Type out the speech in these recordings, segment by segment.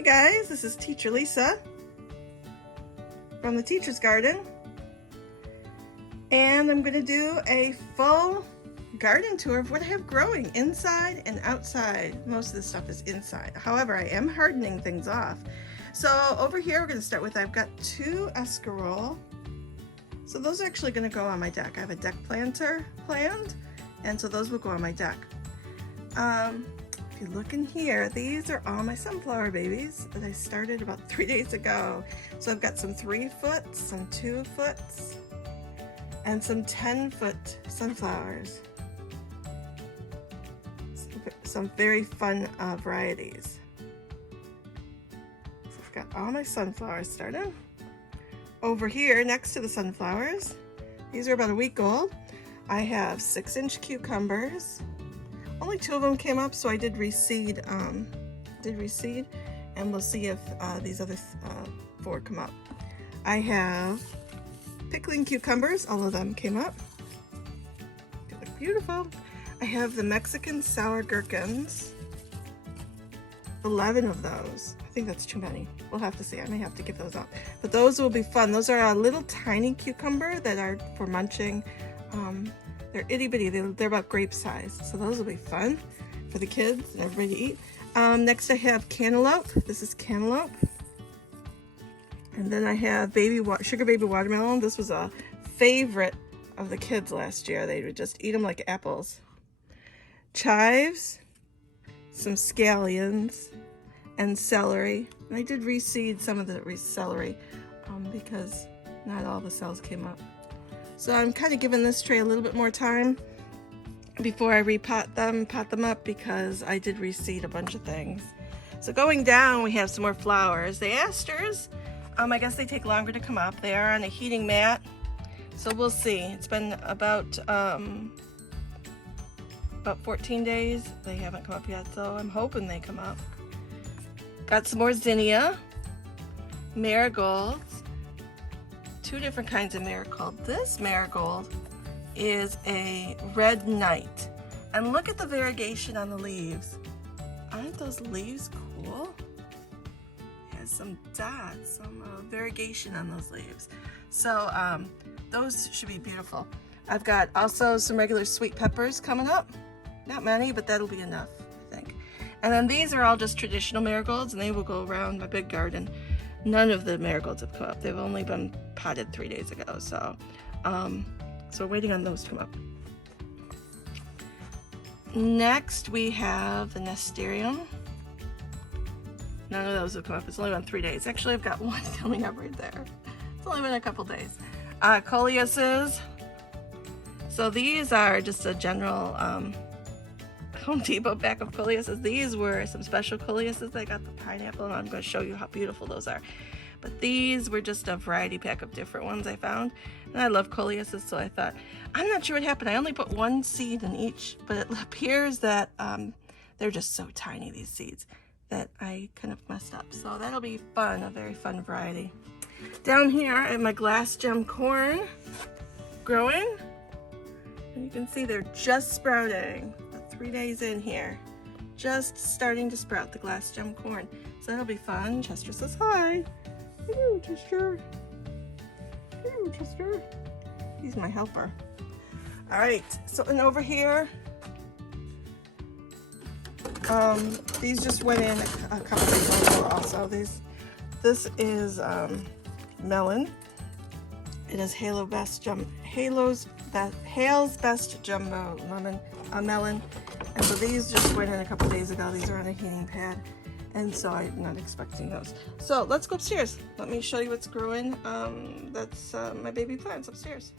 Hey guys, this is Teacher Lisa from the Teacher's Garden, and I'm going to do a full garden tour of what I have growing inside and outside. Most of the stuff is inside. However, I am hardening things off. So over here we're going to start with, I've got 2 escarole. So those are actually going to go on my deck. I have a deck planter planned, and so those will go on my deck. If you look in here, these are all my sunflower babies that I started about 3 days ago. So I've got some 3-foot, some 2-foot, and some 10-foot sunflowers. Some very fun varieties. So I've got all my sunflowers started. Over here, next to the sunflowers, these are about a week old. I have 6-inch cucumbers. Only 2 of them came up, so I did reseed, and we'll see if these other 4 come up. I have pickling cucumbers. All of them came up. They look beautiful. I have the Mexican sour gherkins. 11 of those. I think that's too many. We'll have to see. I may have to give those up. But those will be fun. Those are a little tiny cucumber that are for munching. They're itty bitty. They're about grape size. So those will be fun for the kids and everybody to eat. Next I have cantaloupe. This is cantaloupe. And then I have sugar baby watermelon. This was a favorite of the kids last year. They would just eat them like apples. Chives, some scallions, and celery. And I did reseed some of the celery because not all the cells came up. So I'm kind of giving this tray a little bit more time before I pot them up, because I did reseed a bunch of things. So going down, we have some more flowers. The asters, I guess they take longer to come up. They are on a heating mat, so we'll see. It's been about 14 days. They haven't come up yet, so I'm hoping they come up. Got some more zinnia, marigolds. 2 different kinds of marigold. This marigold is a red knight. And look at the variegation on the leaves. Aren't those leaves cool? It has some dots, some variegation on those leaves. So those should be beautiful. I've got also some regular sweet peppers coming up. Not many, but that'll be enough, I think. And then these are all just traditional marigolds, and they will go around my big garden. None of the marigolds have come up. They've only been potted 3 days ago, so we're waiting on those to come up. Next, we have the Nesterium. None of those have come up. It's only been 3 days. Actually, I've got one coming up right there. It's only been a couple days. Coleuses. So these are just a general Home Depot pack of coleuses. These were some special coleuses. I got the pineapple, and I'm going to show you how beautiful those are. But these were just a variety pack of different ones I found. And I love coleuses, so I thought, I'm not sure what happened. I only put 1 seed in each, but it appears that they're just so tiny, these seeds, that I kind of messed up. So that'll be fun, a very fun variety. Down here, I have my glass gem corn growing. And you can see they're just sprouting. 3 days in here, just starting to sprout the glass gem corn. So that'll be fun. Chester says hi. Hello, Chester. Hello, Chester. He's my helper. All right, so and over here, these just went in a couple days ago also. This is melon. It is Hale's Best Jumbo melon. And so these just went in a couple days ago. These are on a heating pad, and so I'm not expecting those. So let's go upstairs. Let me show you what's growing. That's my baby plants upstairs.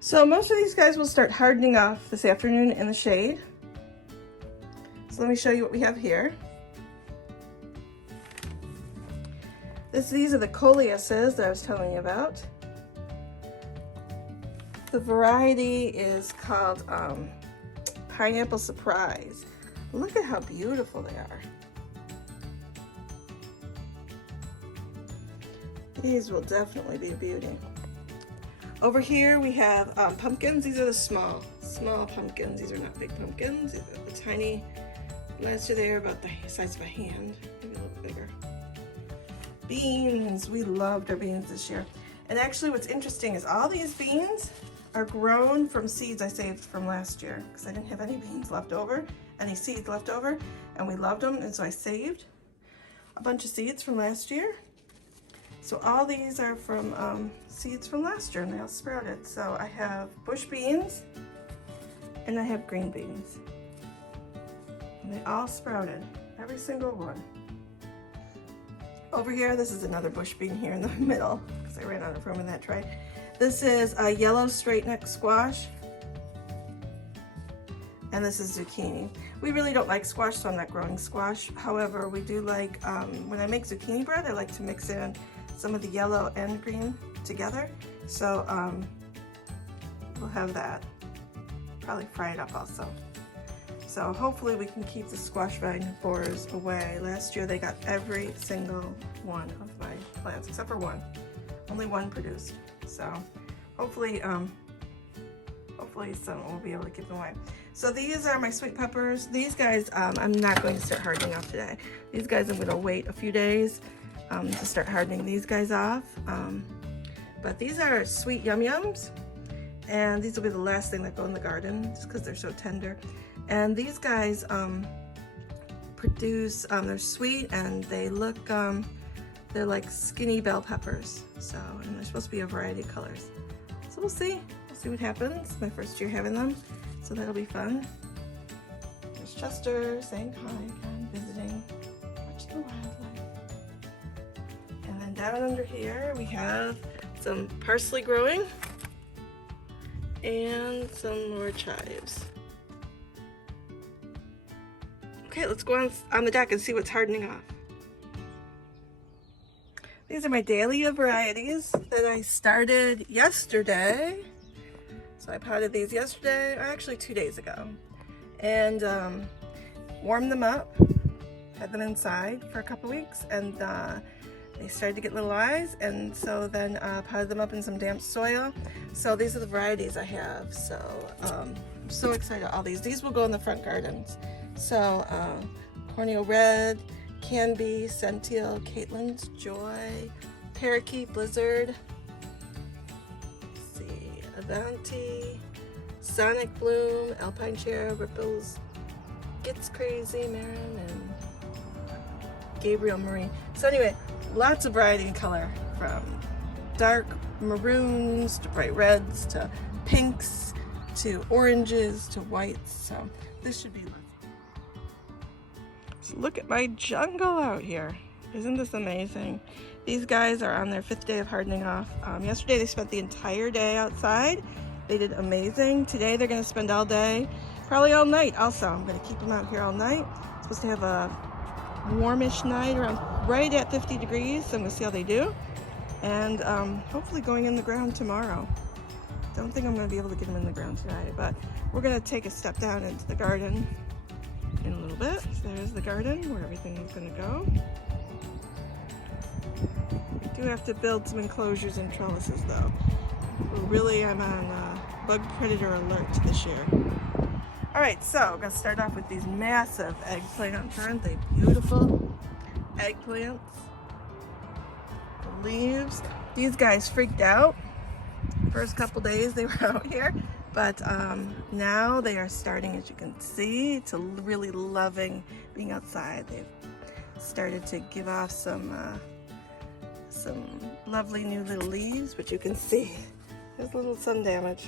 So most of these guys will start hardening off this afternoon in the shade. So let me show you what we have here. These are the coleuses that I was telling you about. The variety is called Pineapple Surprise. Look at how beautiful they are. These will definitely be a beauty. Over here we have pumpkins. These are the small pumpkins. These are not big pumpkins. These are the tiny Last year they were about the size of a hand, maybe a little bit bigger. Beans, we loved our beans this year. And actually what's interesting is all these beans are grown from seeds I saved from last year because I didn't have any beans left over, any seeds left over, and we loved them, and so I saved a bunch of seeds from last year. So all these are from seeds from last year, and they all sprouted. So I have bush beans and I have green beans. And they all sprouted, every single one. Over here, this is another bush bean here in the middle because I ran out of room in that tray. This is a yellow straight neck squash. And this is zucchini. We really don't like squash, so I'm not growing squash. However, we do like, when I make zucchini bread, I like to mix in some of the yellow and green together. So we'll have that. Probably fry it up also. So hopefully we can keep the squash vine borers away. Last year they got every single one of my plants, except for one. Only one produced. So hopefully, hopefully someone will be able to keep them away. So these are my sweet peppers. These guys, I'm not going to start hardening off today. These guys I'm going to wait a few days to start hardening these guys off. But these are sweet yum yums, and these will be the last thing that go in the garden just because they're so tender. And these guys produce, they're sweet and they look, they're like skinny bell peppers. So, and they're supposed to be a variety of colors. So we'll see what happens. My first year having them, so that'll be fun. There's Chester saying hi again, visiting, watch the wildlife. And then down under here we have some parsley growing and some more chives. Okay, let's go on the deck and see what's hardening off. These are my dahlia varieties that I started yesterday. So I potted these yesterday, or actually 2 days ago, and warmed them up, had them inside for a couple weeks, and they started to get little eyes, and so then potted them up in some damp soil. So these are the varieties I have. So I'm so excited. All these will go in the front gardens. So cornmeal red, Canby, Centil, Caitlin's Joy, Parakeet, Blizzard, let's see, Avanti, Sonic Bloom, Alpine Cherub, Ripples, Gets Crazy, Marin, and Gabriel Marie. So anyway, lots of variety in color, from dark maroons to bright reds to pinks to oranges to whites. So this should be lovely. So look at my jungle out here. Isn't this amazing? These guys are on their 5th day of hardening off. Yesterday they spent the entire day outside. They did amazing. Today they're going to spend all day, probably all night also. I'm going to keep them out here all night. Supposed to have a warmish night around right at 50 degrees. So I'm going to see how they do. And hopefully going in the ground tomorrow. Don't think I'm going to be able to get them in the ground tonight, but we're going to take a step down into the garden in a little bit. So there's the garden where everything is going to go. We do have to build some enclosures and trellises though. I'm on bug predator alert this year. Alright, so I'm going to start off with these massive eggplants. Aren't they beautiful? Eggplants. The leaves. These guys freaked out. First couple days they were out here. But now they are starting, as you can see, to really loving being outside. They've started to give off some lovely new little leaves, which you can see. There's a little sun damage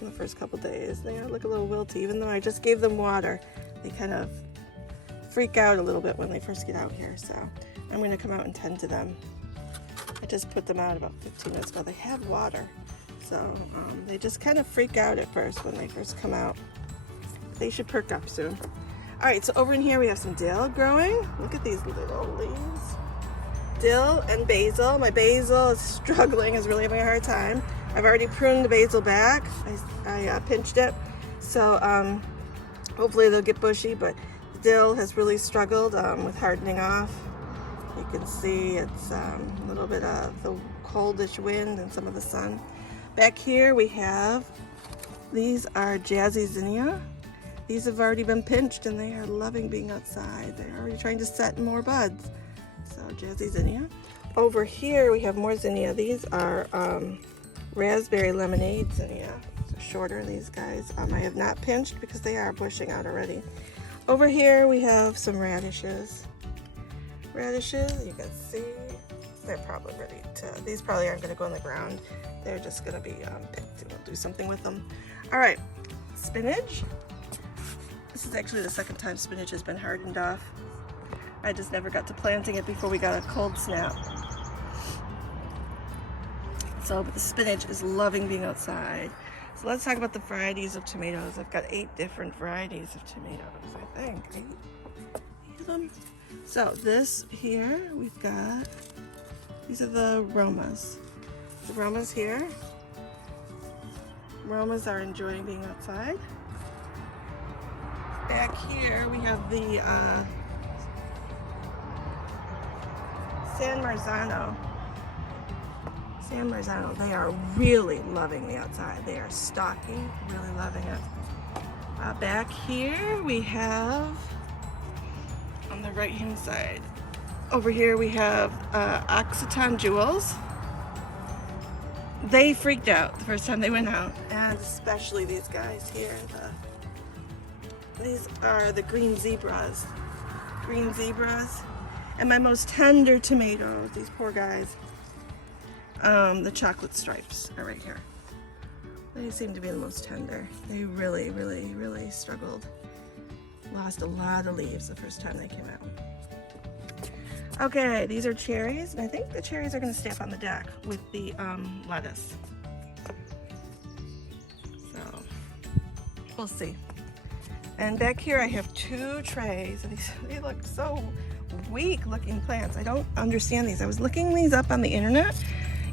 in the first couple days. They look a little wilty, even though I just gave them water. They kind of freak out a little bit when they first get out here. So I'm going to come out and tend to them. I just put them out about 15 minutes ago. They have water. So they just kind of freak out at first when they first come out. They should perk up soon. All right, so over in here we have some dill growing. Look at these little leaves. Dill and basil. My basil is struggling, is really having a hard time. I've already pruned the basil back. I pinched it. So hopefully they'll get bushy, but the dill has really struggled with hardening off. You can see it's a little bit of the coldish wind and some of the sun. Back here we have, these are Jazzy Zinnia. These have already been pinched and they are loving being outside. They're already trying to set more buds. So Jazzy zinnia. Over here we have more zinnia. These are raspberry lemonade zinnia. So shorter, these guys. I have not pinched because they are bushing out already. Over here we have some radishes. Radishes, you can see, they're probably ready to, these probably aren't going to go in the ground. They're just going to be picked and we'll do something with them. All right, spinach. This is actually the second time spinach has been hardened off. I just never got to planting it before we got a cold snap. So, but the spinach is loving being outside. So let's talk about the varieties of tomatoes. I've got 8 different varieties of tomatoes, I think. 8 of them. So this here, we've got, these are the Romas. The Romas here. Romas are enjoying being outside. Back here we have the San Marzano. San Marzano, they are really loving the outside. They are stocky, really loving it. Back here we have, on the right hand side, over here we have Occitan Jewels. They freaked out the first time they went out, and especially these guys here. These are the green zebras. Green zebras. And my most tender tomatoes, these poor guys. The chocolate stripes are right here. They seem to be the most tender. They really, really, really struggled. Lost a lot of leaves the first time they came out. Okay, these are cherries, and I think the cherries are going to stay up on the deck with the lettuce. So, we'll see. And back here I have 2 trays, and they look so weak looking plants. I don't understand these. I was looking these up on the internet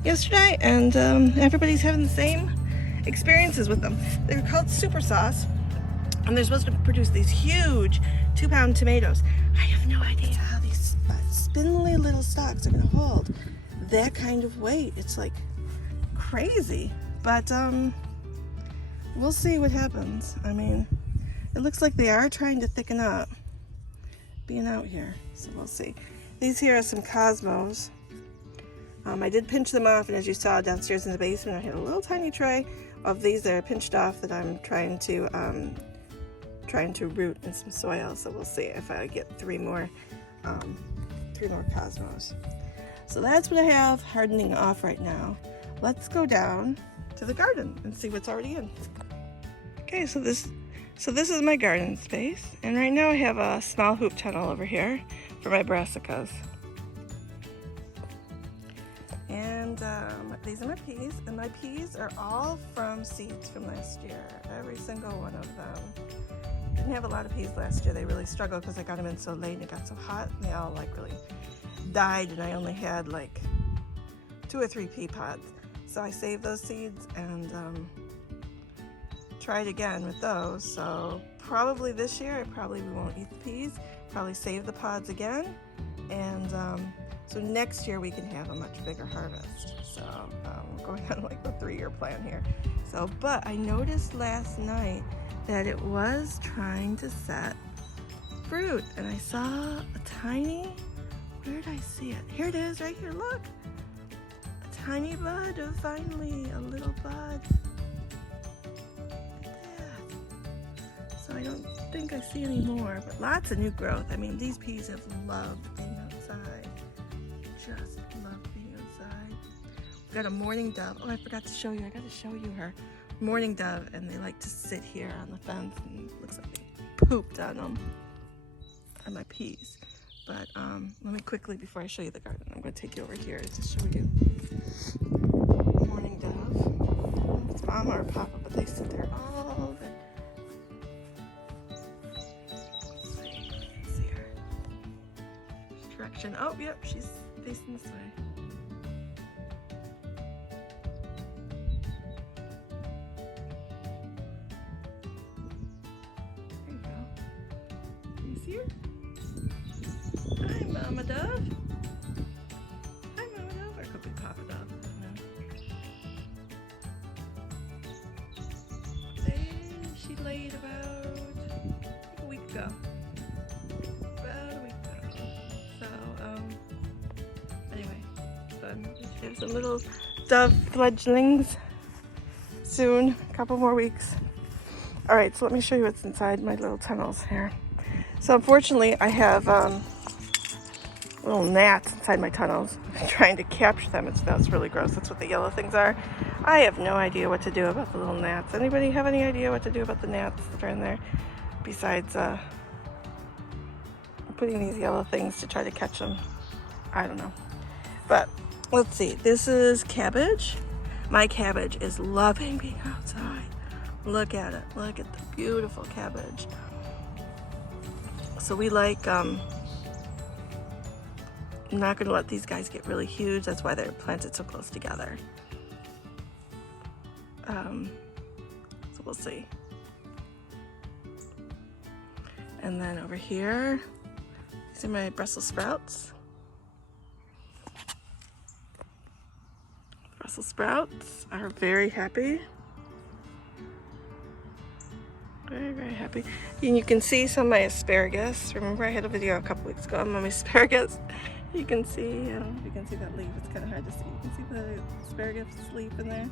yesterday, and everybody's having the same experiences with them. They're called super sauce, and they're supposed to produce these huge 2-pound tomatoes. I have no idea how these spindly little stalks are going to hold that kind of weight. It's like crazy, but we'll see what happens. I mean, it looks like they are trying to thicken up being out here, so we'll see. These here are some Cosmos. I did pinch them off, and as you saw downstairs in the basement, I had a little tiny tray of these that are pinched off that I'm trying to root in some soil. So we'll see if I get 3 more Cosmos. So that's what I have hardening off right now. Let's go down to the garden and see what's already in. Okay, so this is my garden space, and right now I have a small hoop tunnel over here for my brassicas. And these are my peas, and my peas are all from seeds from last year. Every single one of them. Didn't have a lot of peas last year. They really struggled because I got them in so late and it got so hot, and they all like really died, and I only had like 2 or 3 pea pods. So I saved those seeds and tried again with those. So probably this year I probably won't eat the peas, probably save the pods again, and so next year we can have a much bigger harvest. So we're going on like the 3-year plan here. So, but I noticed last night that it was trying to set fruit, and I saw a tiny, where did I see it? Here it is, right here, look. A tiny bud of finally a little bud. Look at that. So I don't think I see any more, but lots of new growth. I mean, these peas have loved being outside. Just love being outside. We've got a mourning dove. Oh, I forgot to show you. I got to show you her. Mourning dove, and they like to sit here on the fence, and it looks like they pooped on them, on my peas. But let me quickly, before I show you the garden, I'm going to take you over here to show you. Mourning dove. I don't know if it's mama or papa, but they sit there all day. Let's see her. Direction. Oh, yep, she's facing this way. There you go. Can you see her? Hi, Mama Dove. Hi, Mama Dove. Or it could be Papa Dove. I don't know. There, she laid about a week ago. About a week ago. So, fun. We should have some little dove fledglings soon, a couple more weeks. All right, so let me show you what's inside my little tunnels here. So unfortunately, I have little gnats inside my tunnels. I'm trying to capture them. That's really gross. That's what the yellow things are. I have no idea what to do about the little gnats. Anybody have any idea what to do about the gnats that are in there? Besides putting these yellow things to try to catch them. I don't know. But let's see. This is cabbage. My cabbage is loving being outside. Look at it. Look at the beautiful cabbage. So we like, I'm not going to let these guys get really huge. That's why they're planted so close together. So we'll see. And then over here, these are my Brussels sprouts. Brussels sprouts are very happy. Very, very happy. And you can see some of my asparagus. Remember I had a video a couple weeks ago on my asparagus. You can see, I don't know if you can see that leaf. It's kind of hard to see. You can see the asparagus leaf in there.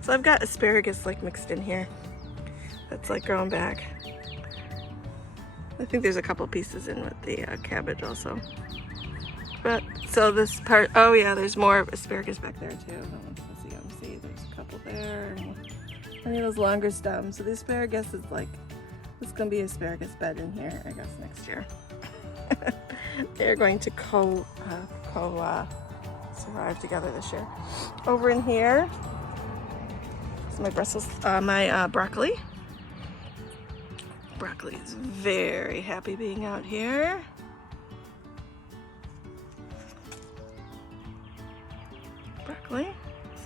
So I've got asparagus like mixed in here. That's like growing back. I think there's a couple pieces in with the cabbage also. But so this part, oh yeah, there's more asparagus back there too. Let's see, there's a couple there. Any of those longer stems. So the asparagus is like, it's gonna be asparagus bed in here, I guess, next year. They're going to survive together this year. Over in here is my Brussels, broccoli. Broccoli is very happy being out here. Broccoli,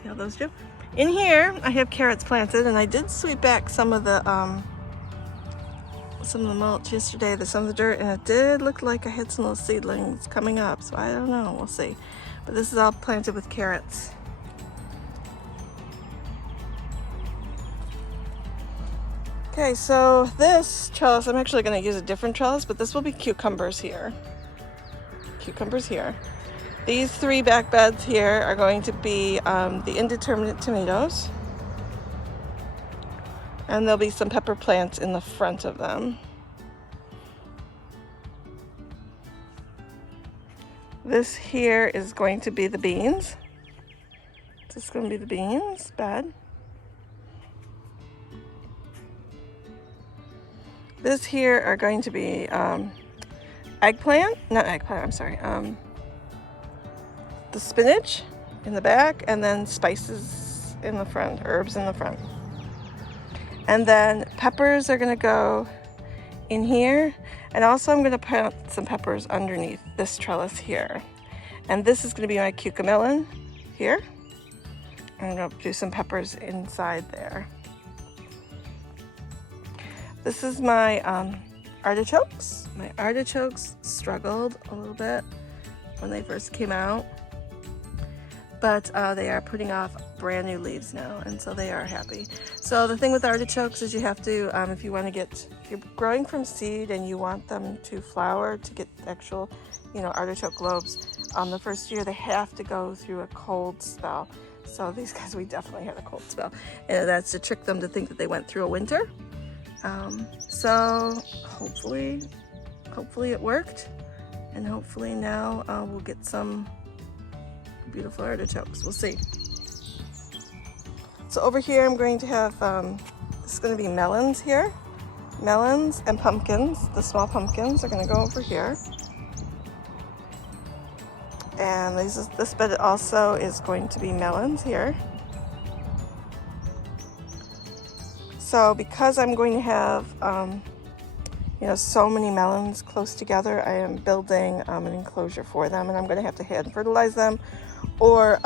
see how those do. In here, I have carrots planted, and I did sweep back some of the mulch yesterday, some of the dirt, and it did look like I had some little seedlings coming up. So I don't know, we'll see. But this is all planted with carrots. Okay, so this trellis, I'm actually going to use a different trellis, but this will be cucumbers here. Cucumbers here. These three back beds here are going to be the indeterminate tomatoes. And there'll be some pepper plants in the front of them. This here is going to be the beans. This is going to be the beans bed. This here are going to be eggplant, not eggplant, I'm sorry. The spinach in the back, and then spices in the front, herbs in the front. And then peppers are gonna go in here. And also I'm gonna plant some peppers underneath this trellis here. And this is gonna be my cucamelon here. I'm gonna do some peppers inside there. This is my artichokes. My artichokes struggled a little bit when they first came out. But they are putting off brand new leaves now, and so they are happy. So the thing with artichokes is you have to, if you're growing from seed and you want them to flower to get actual, artichoke lobes, the first year they have to go through a cold spell. So these guys, we definitely had a cold spell, and that's to trick them to think that they went through a winter. So hopefully it worked, and hopefully now we'll get some beautiful artichokes. We'll see. So over here I'm going to have, this is going to be melons here. Melons and pumpkins. The small pumpkins are going to go over here. And this bed also is going to be melons here. So because I'm going to have, so many melons close together, I am building an enclosure for them, and I'm going to have to hand fertilize them, or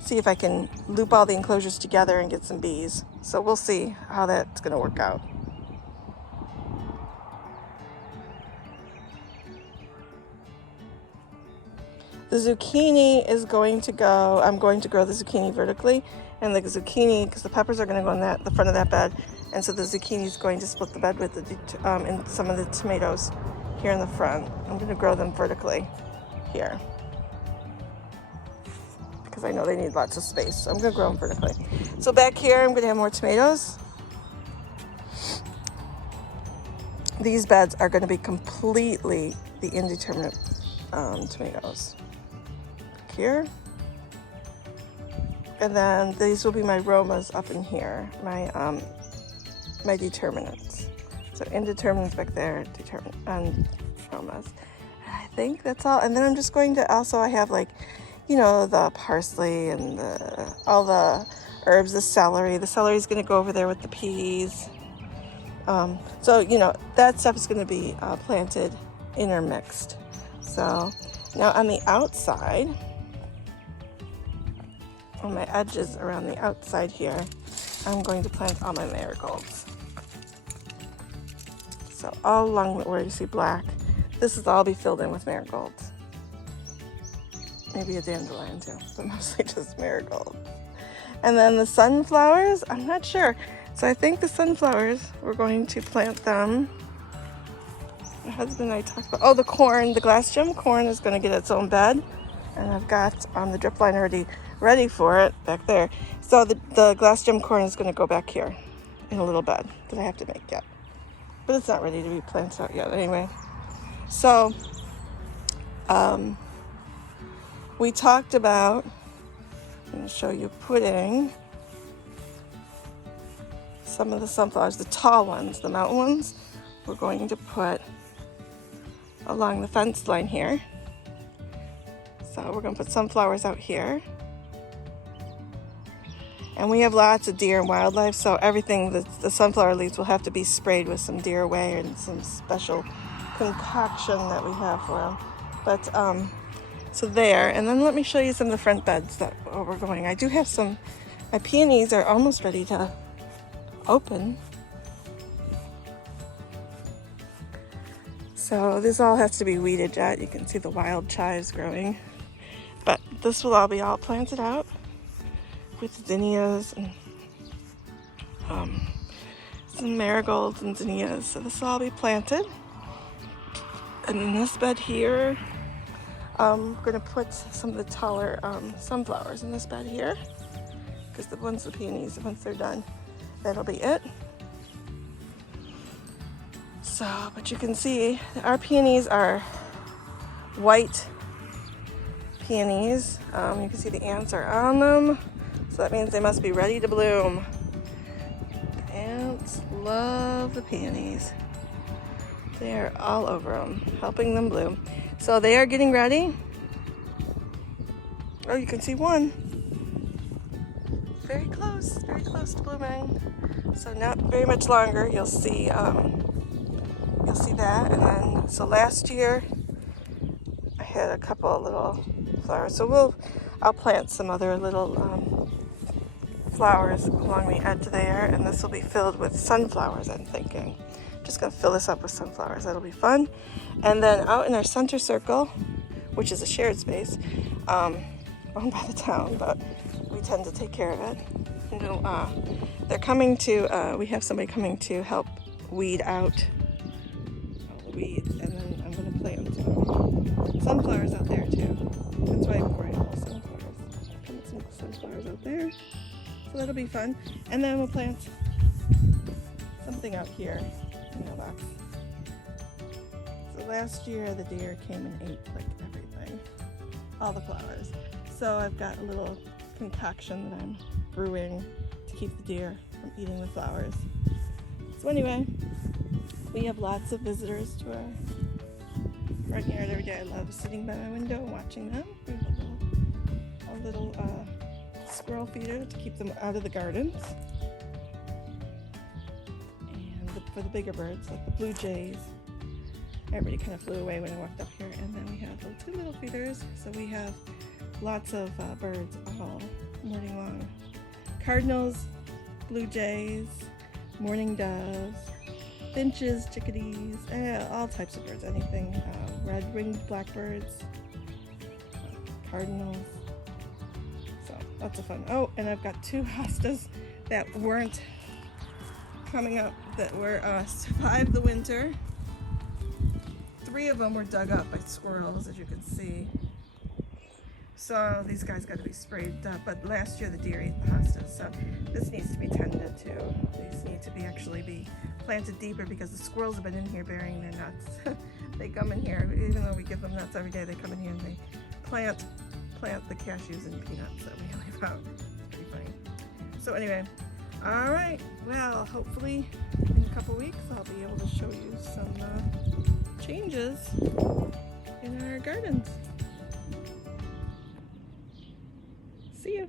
see if I can loop all the enclosures together and get some bees. So we'll see how that's going to work out. The zucchini is going to go, I'm going to grow the zucchini vertically, and the zucchini, because the peppers are going to go in the front of that bed, and so the zucchini is going to split the bed with and some of the tomatoes here in the front. I'm going to grow them vertically here. because I know they need lots of space. So I'm going to grow them vertically. So back here, I'm going to have more tomatoes. These beds are going to be completely the indeterminate tomatoes. Back here. And then these will be my Romas up in here, my determinants. So indeterminates back there, determinate and Romas. And I think that's all. And then I'm just going to also, I have like, you know, the parsley and all the herbs, the celery. The celery is going to go over there with the peas. So, you know, that stuff is going to be planted intermixed. So now on the outside, on my edges around the outside here, I'm going to plant all my marigolds. So all along where you see black, this is all be filled in with marigolds. Maybe a dandelion too, but mostly just marigolds. And then the sunflowers, I'm not sure. So I think the sunflowers, we're going to plant them. My husband and I talked about, the corn, the glass gem corn is going to get its own bed. And I've got the drip line already ready for it back there. So the glass gem corn is going to go back here in a little bed that I have to make yet. But it's not ready to be planted out yet anyway. So we talked about, I'm going to show you putting some of the sunflowers, the tall ones, the mountain ones, we're going to put along the fence line here. So we're going to put sunflowers out here. And we have lots of deer and wildlife, so everything, the sunflower leaves will have to be sprayed with some deer away and some special concoction that we have for them. But, so there, and then let me show you some of the front beds that we're going. I do have some, my peonies are almost ready to open. So this all has to be weeded yet. You can see the wild chives growing. But this will all be planted out with zinnias and some marigolds and zinnias. So this will all be planted. And in this bed here, I'm going to put some of the taller sunflowers in this bed here. Because the peonies, once they're done, that'll be it. So, but you can see our peonies are white peonies. You can see the ants are on them. So that means they must be ready to bloom. The ants love the peonies. They're all over them, helping them bloom. So they are getting ready. Oh, you can see one. Very close to blooming. So not very much longer. You'll see that. And then, so last year I had a couple of little flowers. So I'll plant some other little flowers along the edge there, and this will be filled with sunflowers, I'm thinking. Just gonna fill this up with sunflowers. That'll be fun. And then out in our center circle, which is a shared space, owned by the town, but we tend to take care of it. They're coming to, we have somebody coming to help weed out all the weeds, and then I'm going to plant sunflowers out there too. That's why I'm pouring all the sunflowers. Plant some sunflowers out there, so that'll be fun. And then we'll plant something out here in the box. So last year the deer came and ate like everything, all the flowers. So I've got a little concoction that I'm brewing to keep the deer from eating the flowers. So anyway, we have lots of visitors to our front yard every day. I love sitting by my window and watching them. We have a little squirrel feeder to keep them out of the gardens. And for the bigger birds, like the blue jays, everybody kind of flew away when I walked up here. And then we have the two little feeders. So we have lots of birds all morning long. Cardinals, blue jays, mourning doves, finches, chickadees, all types of birds, anything. Red-winged blackbirds, cardinals. So lots of fun. Oh, and I've got two hostas that weren't coming up, that were survived the winter. 3 of them were dug up by squirrels, as you can see. So these guys got to be sprayed, but last year the deer ate the hostas, so this needs to be tended to. These need to be actually be planted deeper because the squirrels have been in here burying their nuts. They come in here, even though we give them nuts every day, they come in here and they plant the cashews and peanuts that we leave out. It's pretty funny. So anyway, all right, well, hopefully in a couple weeks I'll be able to show you some changes in our gardens. See you.